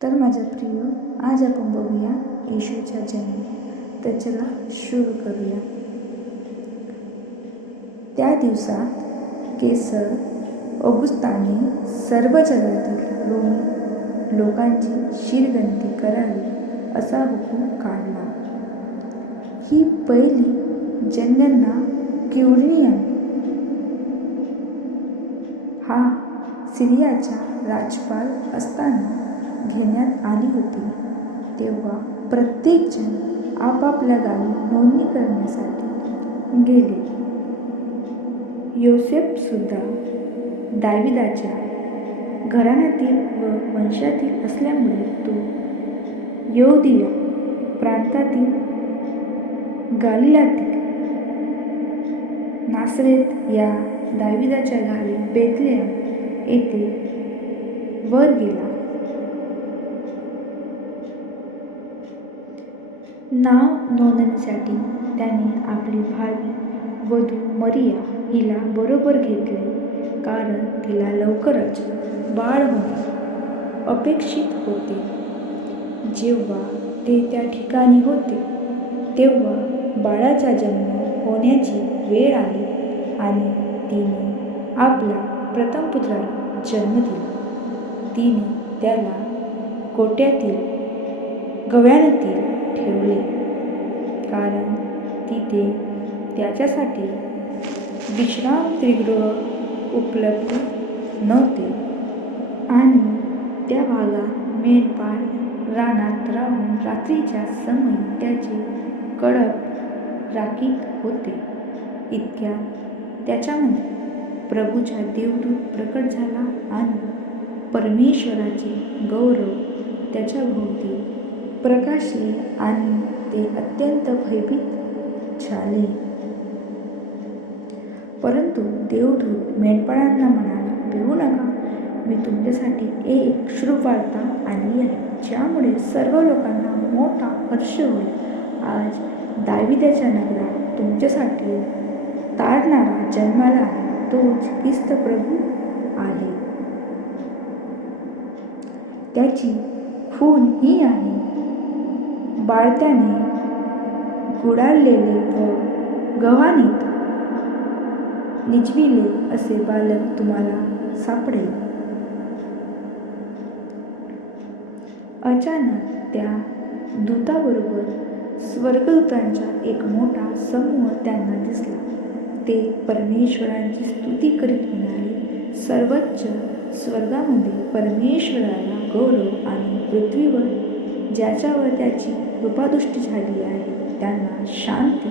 तर माझ्या प्रिय, आज आपण बघूया येशूचा जन्म. तर चला सुरू करूया. त्या दिवसात केसर औगुस्ताने सर्व जगातील रोमी लोकांची शिरगंती करावी असा हुकूम काढला. ही पहिली जनगणना क्विरिनियन हा सिरियाचा राजपाल असताना घेण्यात आली होती. तेव्हा प्रत्येकजण आपापल्या गावी नोंदणी करण्यासाठी गेले. योसेफसुद्धा दाविदाच्या घराण्यातील व वंशातील असल्यामुळे तो यहूदिया प्रांतातील गालिलातील नासरेत या दाविदाच्या गावी बेथलेहेम येथे वर गेला. नाव नोंदणीसाठी त्याने आपली भावी वधू मरिया हिला बरोबर घेतले, कारण तिला लवकरच बाळ होणे अपेक्षित होते. जेव्हा ते त्या ठिकाणी होते तेव्हा बाळाचा जन्म होण्याची वेळ आली आणि तिने आपल्या प्रथम पुत्राला जन्म दिला. तिने त्याला गोठ्यातील गव्हाणीत ठेवले, कारण तिथे त्याच्यासाठी विश्रांतीगृह उपलब्ध नव्हते आणि त्या भागात मेंढपाळ रानात राहून रात्रीच्या समयी त्याचे कळप राखीत होते. इतक्यात त्याच्यामध्ये प्रभूचा देवदूत प्रकट झाला आणि परमेश्वराचे गौरव त्याच्याभोवती प्रकाशले आणि ते अत्यंत भयभीत झाले. परंतु देवदूत मेंढपाळांना म्हणाला, भिवू नका, मी तुमच्यासाठी एक शुभवार्ता आणली आहे, ज्यामुळे सर्व लोकांना मोठा हर्ष होईल. आज दाविदाच्या नगरात तुमच्यासाठी तारणारा जन्माला आहे, तोच ख्रिस्त प्रभू आहे. त्याची खूण ही आहे. बाळंत्याने गुंडाळलेले व गव्हाणीत निजविले असे बालक तुम्हाला सापडेल. अचानक त्या दूताबरोबर स्वर्गदूतांचा एक मोठा समूह त्यांना दिसला. ते परमेश्वराची स्तुती करीत म्हणाले, सर्वोच्च स्वर्गामध्ये परमेश्वराला गौरव आणि पृथ्वीवर ज्याच्यावर त्याची कृपादृष्टी झाली आहे त्यांना शांती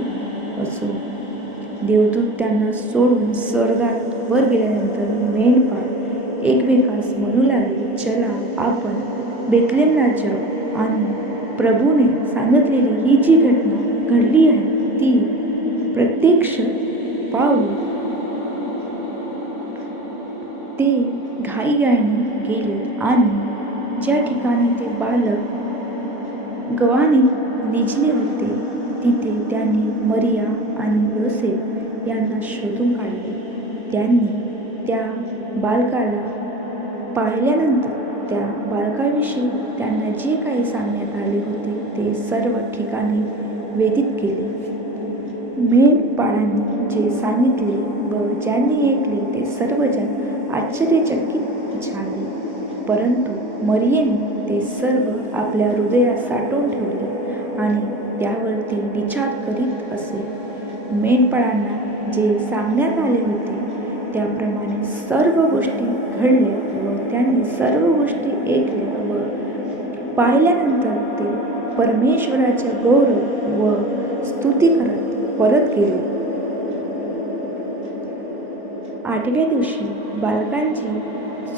असो. देवदूत त्यांना सोडून स्वर्गात वर गेल्यानंतर मेंढपाळ एकमेकास म्हणू लागले, चला आपण बेथलेहेमला जाऊ आणि प्रभूने सांगितलेली ही जी घटना घडली आहे ती प्रत्यक्ष पाहू. ते घाईघाईने गेले आणि ज्या ठिकाणी ते बालक गव्हाणीत निजले होते तिथे त्यांनी मरिया आणि योसेफ यांना शोधून काढले. त्यांनी त्या बालकाला पाहिल्यानंतर त्या बालकाविषयी त्यांना जे काही सांगण्यात आले होते ते सर्व ठिकाणी वेदित केले. मेंढपाळांनी जे सांगितले व ज्यांनी ऐकले ते सर्वजण आश्चर्यचकित झाले, परंतु मरियेने ते सर्व आपल्या हृदयात साठवून ठेवले आणि त्यावर ती विचार करीत असे. मेंढपाळांना जे सांगण्यात आले होते त्याप्रमाणे सर्व गोष्टी घडल्या व त्यांनी सर्व गोष्टी ऐकल्या व पाहिल्यानंतर ते परमेश्वराचे गौरव व स्तुती करत परत गेले. 8व्या दिवशी बालकांची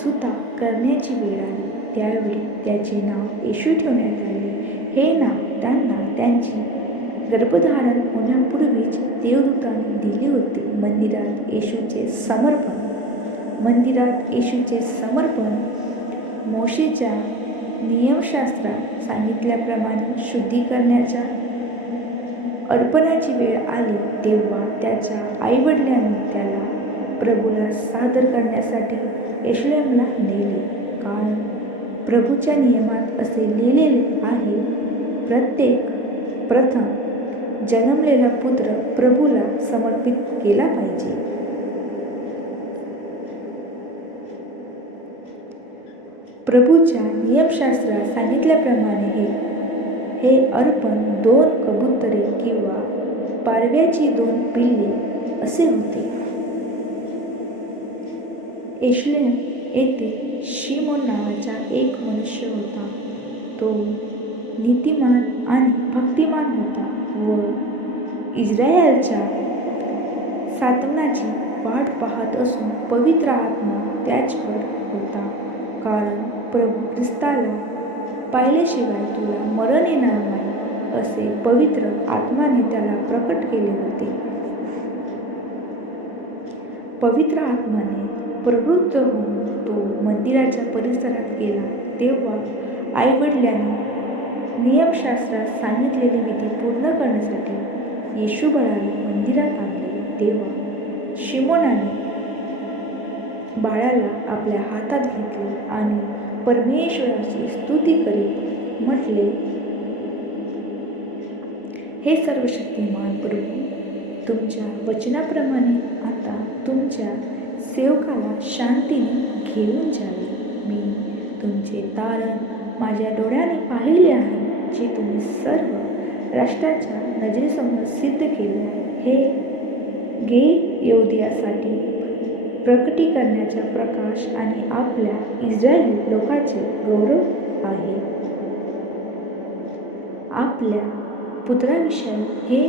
सुता करण्याची वेळ आली. त्यावेळी त्याचे नाव येशू ठेवण्यात आले. हे नाव त्यांना त्यांची गर्भधारण होण्यापूर्वीच देवदूताने दिले होते. मंदिरात येशूचे समर्पण मोशेच्या नियमशास्त्रात सांगितल्याप्रमाणे शुद्धीकरणाच्या अर्पणाची वेळ आली तेव्हा त्याच्या आईवडिलांनी त्याला प्रभूला सादर करण्यासाठी येरुशलेमला नेले, कारण प्रभूच्या नियमात असे लिहिलेले आहे, प्रथम जन्मलेला पुत्र प्रभूला समर्पित केला पाहिजे. प्रभूच्या नियमशास्त्रात सांगितल्याप्रमाणे हे अर्पण 2 कबुतरे किंवा पारव्याची 2 पिल्ले असे होते. एशलेम येथे शिमोन नावाचा एक मनुष्य होता. तो नीतिमान आणि भक्तिमान होता व इस्रायलच्या सातवनाची वाट पाहत असून पवित्र आत्मा त्याच्यावर होता, कारण प्रभू ख्रिस्ताला पाहिल्याशिवाय तुला मरण येणार नाही असे पवित्र आत्माने त्याला प्रकट केले होते. पवित्र आत्माने प्रवृत्त होऊन तो मंदिराच्या परिसरात गेला. तेव्हा आईवडिलांनी नियमशास्त्रात सांगितलेली विधी पूर्ण करण्यासाठी येशू बाळाला मंदिरात आणले. तेव्हा शिमोनाने बाळाला आपल्या हातात घेतले आणि परमेश्वराची स्तुती करीत म्हटले, हे सर्वशक्तिमान प्रभू, तुमच्या वचनाप्रमाणे आता तुमच्या सेवकाला शांतीने घेऊन जावे. मी तुमचे तारण माझ्या डोळ्याने पाहिले आहे, जे तुम्ही सर्व राष्ट्राच्या नजरेसमोर सिद्ध केले आहे. हे यहूदीयासाठी प्रकटीकरणाचा प्रकाश आणि आपल्या इस्रायली लोकांचे गौरव आहे. आपल्या पुत्राविषयी हे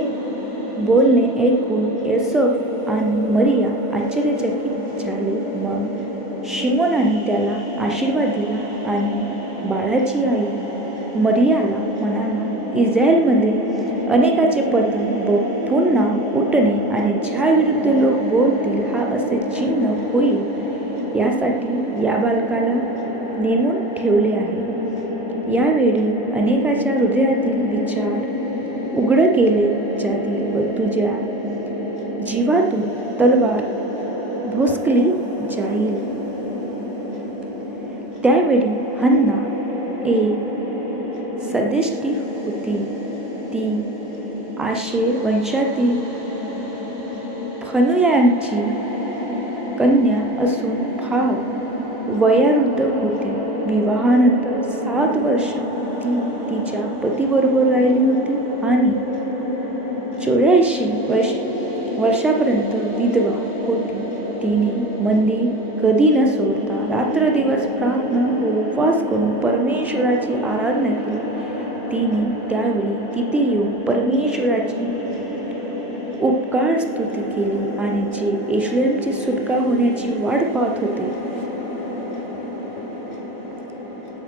बोलणे ऐकून योसेफ आणि मरिया आश्चर्यचकित झाले. मग शिमोनाने त्याला आशीर्वाद दिला आणि बाळाची आई मरियाला म्हणाला, इस्रायलमध्ये अनेकाचे पतन व पुन्हा उठणे आणि ज्या विरुद्ध लोक बोलतील हा असे चिन्ह होईल, यासाठी या बालकाला नेमून ठेवले आहे. यावेळी अनेकाच्या हृदयातील विचार उघड केले जातील व तुझ्या जीवातून तलवार भोसकली जाईल. त्यावेळी हन्ना एक सदेष्टी होती. ती आशेर वंशातील फनुयाची कन्या असून फार वयोवृद्ध होती. विवाहानंतर 7 वर्ष ती तिच्या पतीबरोबर राहिली होती आणि 84 वर्षापर्यंत विधवा होती. तिने मंदिर कधी न सोडता रात्रदिवस प्रार्थना व उपवास करून परमेश्वराची आराधना केली. तिने त्यावेळी तिथे येऊन परमेश्वराची उपकार स्तुती केली आणि जे येशूची सुटका होण्याची वाट पाहत होते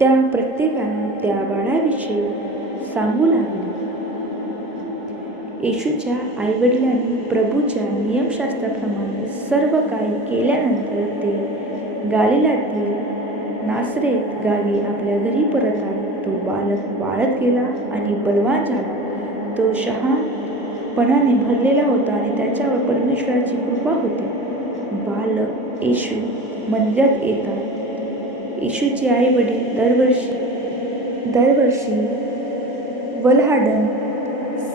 त्या प्रत्येकाला त्या बाळाविषयी सांगू लागले. येशूच्या आईवडिलांनी प्रभूच्या नियमशास्त्राप्रमाणे सर्व काही केल्यानंतर ते गालिलातील नासरेत गावी आपल्या घरी परत आले. तो बालक वाढत गेला आणि बलवान झाला. तो शहाणपणाने भरलेला होता आणि त्याच्यावर परमेश्वराची कृपा होती. बालक येशू मंदिरात येतात. येशूचे आई वडील दरवर्षी वल्हाडण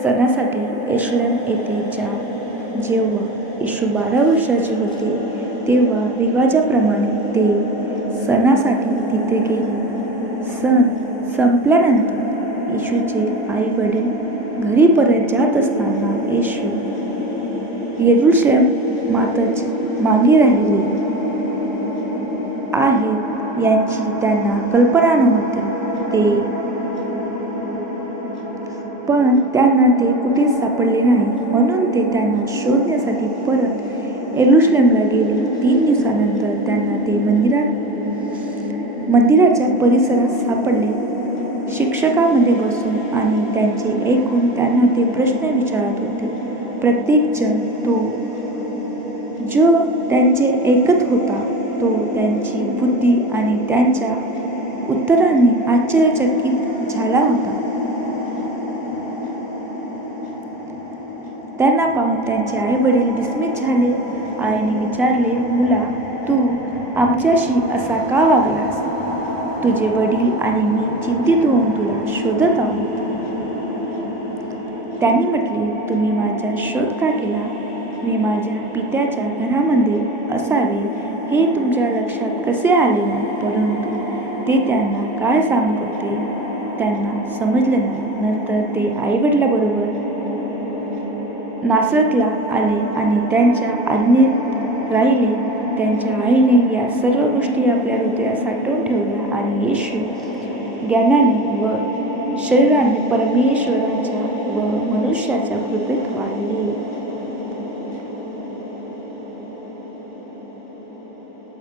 सणासाठी येशूलेम येथे जात. जेव्हा येशू 12 वर्षाचे होते तेव्हा रिवाजाप्रमाणे ते सणासाठी तिथे गेले. सण संपल्यानंतर येशूचे आई वडील घरी परत जात असताना येशू यरूशलेमातच मागे राहिले आहेत याची त्यांना कल्पना नव्हती. पण त्यांना ते कुठेच सापडले नाही, म्हणून ते त्यांना शोधण्यासाठी परत यरूशलेमला गेले. 3 दिवसानंतर त्यांना ते मंदिराच्या परिसरात सापडले, शिक्षकामध्ये बसून आणि त्यांचे ऐकून त्यांना ते प्रश्न विचारत होते. प्रत्येकजण जो त्यांचे ऐकत होता तो त्यांची बुद्धी आणि त्यांच्या उत्तरांनी आश्चर्यचकित झाला होता. त्यांना पाहून त्यांचे आई वडील विस्मित झाले. आईने विचारले, मुला, तू आमच्याशी असा का वागलास? तुझे वडील आणि मी चिंतित होऊन तुला शोधत आहोत. त्यांनी म्हटले, तुम्ही माझा शोध का केला? मी माझ्या पित्याच्या घरामध्ये असावे हे तुमच्या लक्षात कसे आले नाही? परंतु ते त्यांना काय सांगत होते त्यांना समजले नाही. नंतर ते आईवडिलांबरोबर नासरतला आले आणि त्यांच्या आज्ञेत राहिले. त्यांच्या आईने या सर्व गोष्टी आपल्या हृदयात साठवून ठेवल्या आणि येशू ज्ञानाने व शरीराने परमेश्वराच्या व मनुष्याच्या कृपेत वाढले.